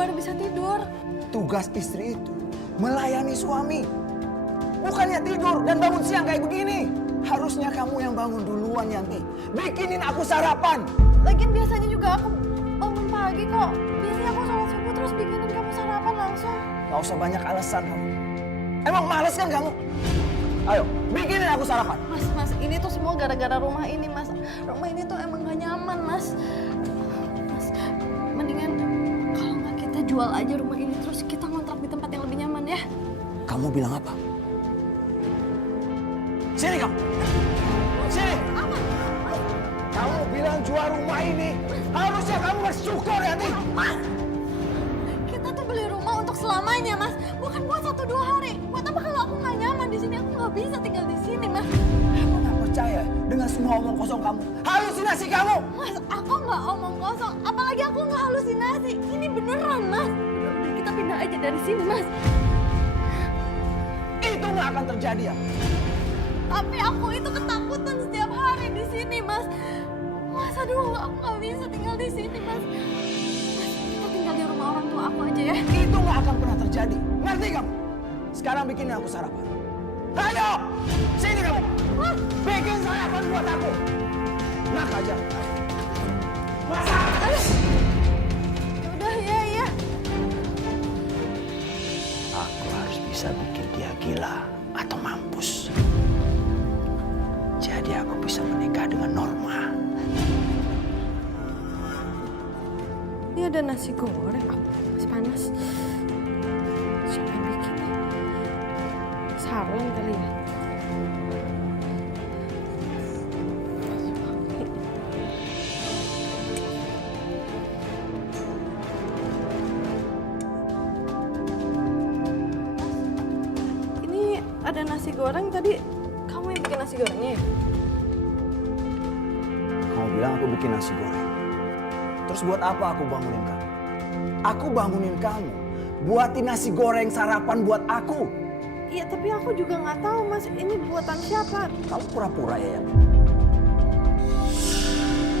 baru bisa tidur. Tugas istri itu melayani suami. Bukannya tidur dan bangun siang kayak begini. Harusnya kamu yang bangun duluan, Yanti. Bikinin aku sarapan. Lagian biasanya juga aku bangun pagi kok. Biasanya aku sholat subuh terus bikinin kamu sarapan langsung. Gak usah banyak alasan kamu. Emang males kan kamu? Ayo, bikinin aku sarapan. Mas, ini tuh semua gara-gara rumah ini, Mas. Rumah ini tuh emang gak nyaman, Mas. Mas, mendingan kalau nggak kita jual aja rumah ini terus kita ngontrak di tempat yang lebih nyaman ya. Kamu bilang apa? Sini kamu. Sini. Apa? Mas, Kamu bilang jual rumah ini. Harusnya kamu bersyukur, Yanti. Mas, kita tuh beli rumah untuk selamanya, Mas. Bukan buat 1-2 hari. Buat apa kalau aku nggak nyaman di sini? Aku nggak bisa tinggal di sini, Mas. Aku nggak percaya dengan semua omong kosong kamu. Halusinasi kamu. Mas, aku nggak omong kosong. Apalagi aku nggak halusinasi. Ini beneran, Mas. Udah, kita pindah aja dari sini, Mas. Itu nggak akan terjadi ya. Tapi aku itu ketakutan setiap hari di sini, Mas. Mas, aduh, aku nggak bisa tinggal di sini, Mas. Mas, kita tinggal di rumah orang tua aku aja ya. Itu nggak akan pernah terjadi. Ngerti kamu? Sekarang bikinin aku sarapan. Ayo, sini kamu. Bikin sarapan buat aku. Nak aja. Masak. Yaudah, ya. Aku harus bisa bikin dia gila atau mampus. Jadi aku bisa menikah dengan Norma. Ini ada nasi goreng. Masih panas. Siapa yang bikin? Sarlan kali ya? Ini ada nasi goreng tadi. Kamu yang bikin nasi gorengnya ya? Kamu bilang aku bikin nasi goreng. Terus buat apa aku bangunin kamu? Aku bangunin kamu. Buatin nasi goreng sarapan buat aku. Iya, tapi aku juga nggak tahu, Mas. Ini buatan siapa? Kamu pura-pura ya, Yan?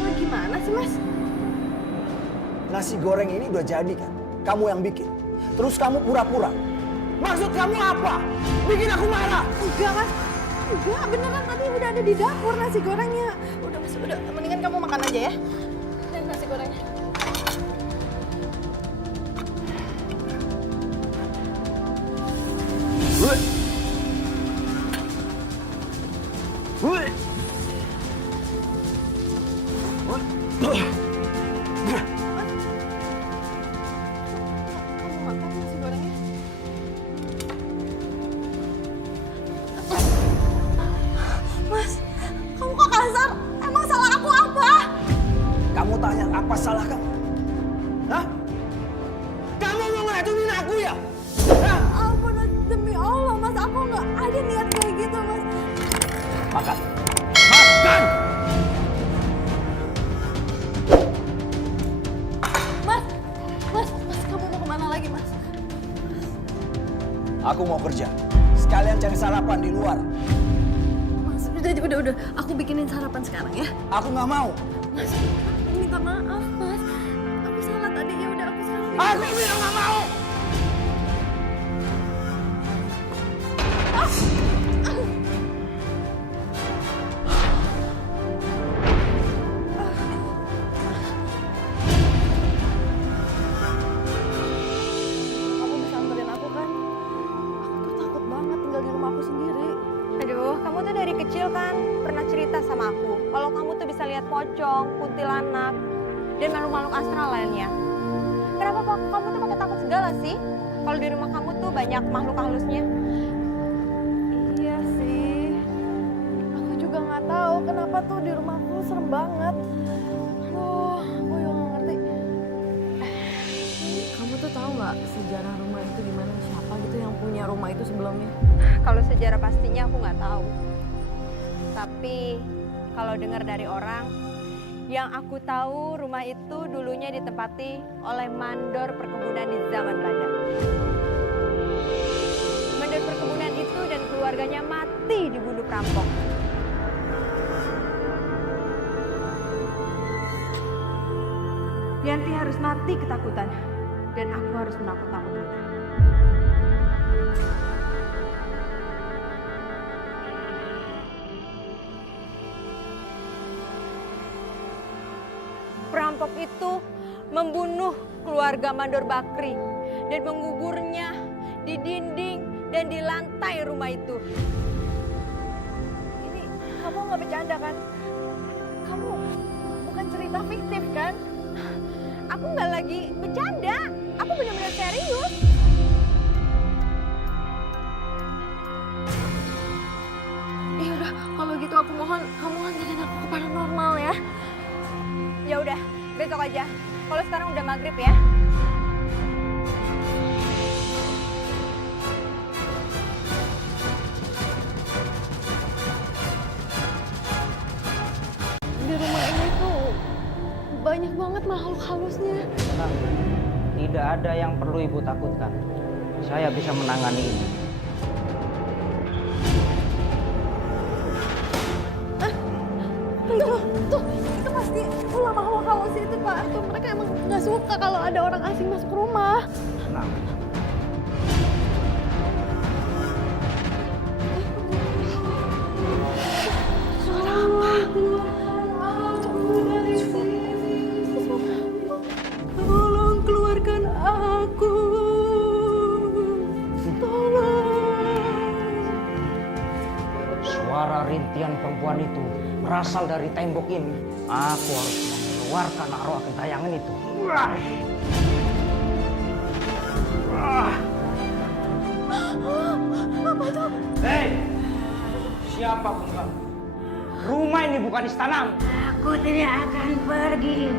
Nah, gimana sih, Mas? Nasi goreng ini udah jadi kan? Kamu yang bikin. Terus kamu pura-pura. Maksud kamu apa? Bikin aku marah. Enggak, Mas. Enggak, beneran tadi udah ada di dapur nasi gorengnya. Udah, Mas, udah. Mendingan kamu makan aja ya. Dan nasi gorengnya. Kamu makan nasi gorengnya. Mas, kamu kok kasar? Emang salah aku apa? Kamu tanya apa salah kamu? Hah? Kamu mau ngeracunin aku ya? Hah? Ampun, demi Allah, Mas. Aku nggak ada niat kayak gitu, Mas. Makan. Makan! Mas, kamu mau kemana lagi, Mas? Aku mau kerja. Sekalian cari sarapan di luar. Mas, udah. Aku bikinin sarapan sekarang ya. Aku nggak mau. Mas, aku minta maaf, Mas. Aku salah tadi. Ya udah, aku sekarang. Aku bilang nggak mau. Kamu bisa anterin aku kan? Aku tuh takut banget tinggal di rumah aku sendiri. Aduh, kamu tuh dari kecil kan pernah cerita sama aku kalau kamu tuh bisa lihat pocong, kuntilanak, dan makhluk-makhluk astral lainnya. Kenapa kamu tuh pakai takut segala sih? Kalau di rumah kamu tuh banyak makhluk halusnya. Iya sih. Aku juga nggak tahu kenapa tuh di rumahku serem banget. Aduh, aku juga nggak ngerti. Kamu tuh tahu nggak sejarah rumah itu gimana? Siapa gitu yang punya rumah itu sebelumnya? Kalau sejarah pastinya aku nggak tahu. Tapi kalau dengar dari orang, yang aku tahu rumah itu dulunya ditempati oleh mandor perkebunan di zaman Belanda. Mandor perkebunan itu dan keluarganya mati dibunuh perampok. Yanti harus mati ketakutan. Dan aku harus menakut-nakuti. Perampok itu membunuh keluarga Mandor Bakri dan menguburnya di dinding dan di lantai rumah itu. Ini kamu nggak bercanda kan? Kamu bukan cerita fiktif kan? Aku nggak lagi bercanda, aku benar-benar serius. Ya udah, kalau gitu aku mohon kamu anterin aku ke paranormal ya. Ya udah, besok aja. Kalau sekarang udah maghrib ya. Di rumah ini tuh banyak banget makhluk halusnya. Tenang, tidak ada yang perlu ibu takutkan. Saya bisa menangani ini. Tuh, itu pasti ulah makhluk halus itu Pak. Tuh mereka emang nggak suka kalau ada orang asing masuk rumah. Tenang. Suara apa? Tolong keluarkan aku. Suara rintihan perempuan itu berasal dari tembok ini. Aku harus mengeluarkan arwah gentayangan itu. Apa tuh? Hei, siapa pun kamu? Rumah ini bukan istanamu. Aku tidak akan pergi.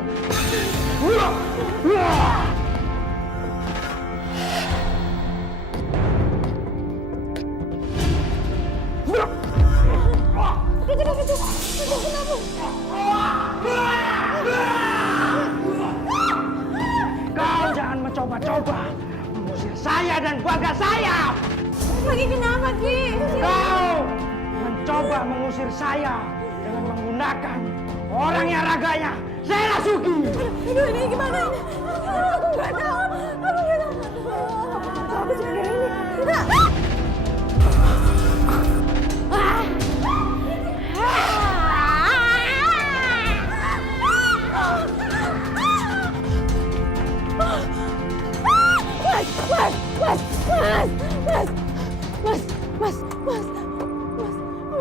Kau jangan mencoba-coba mengusir saya dan keluarga saya. Lagi kenapa, Ki? Kau mencoba mengusir saya dengan menggunakan orang yang raganya saya rasuki. Aduh, ini gimana ini? Aku nggak tahu. Aku nggak tahu. Apa sebenarnya ini?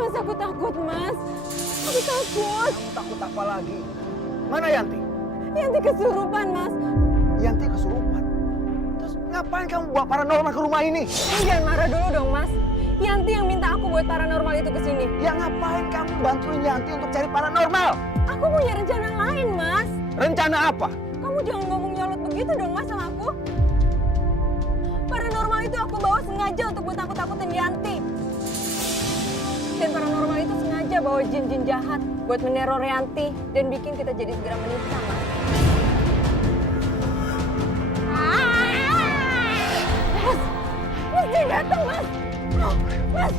Mas, aku takut, Mas. Aku takut. Kamu takut apa lagi? Mana Yanti? Yanti kesurupan, Mas. Yanti kesurupan. Terus ngapain kamu bawa paranormal ke rumah ini? Kamu jangan marah dulu dong, Mas. Yanti yang minta aku buat paranormal itu ke sini. Ya ngapain kamu bantuin Yanti untuk cari paranormal? Aku punya rencana lain, Mas. Rencana apa? Kamu jangan ngomong nyolot begitu dong, Mas, sama aku. Paranormal itu aku bawa sengaja untuk buat takut-takutin Yanti. Dan paranormal itu sengaja bawa jin-jin jahat buat meneror Yanti dan bikin kita jadi segera menikah, Mas. Mas, dia datang, Mas. Mas,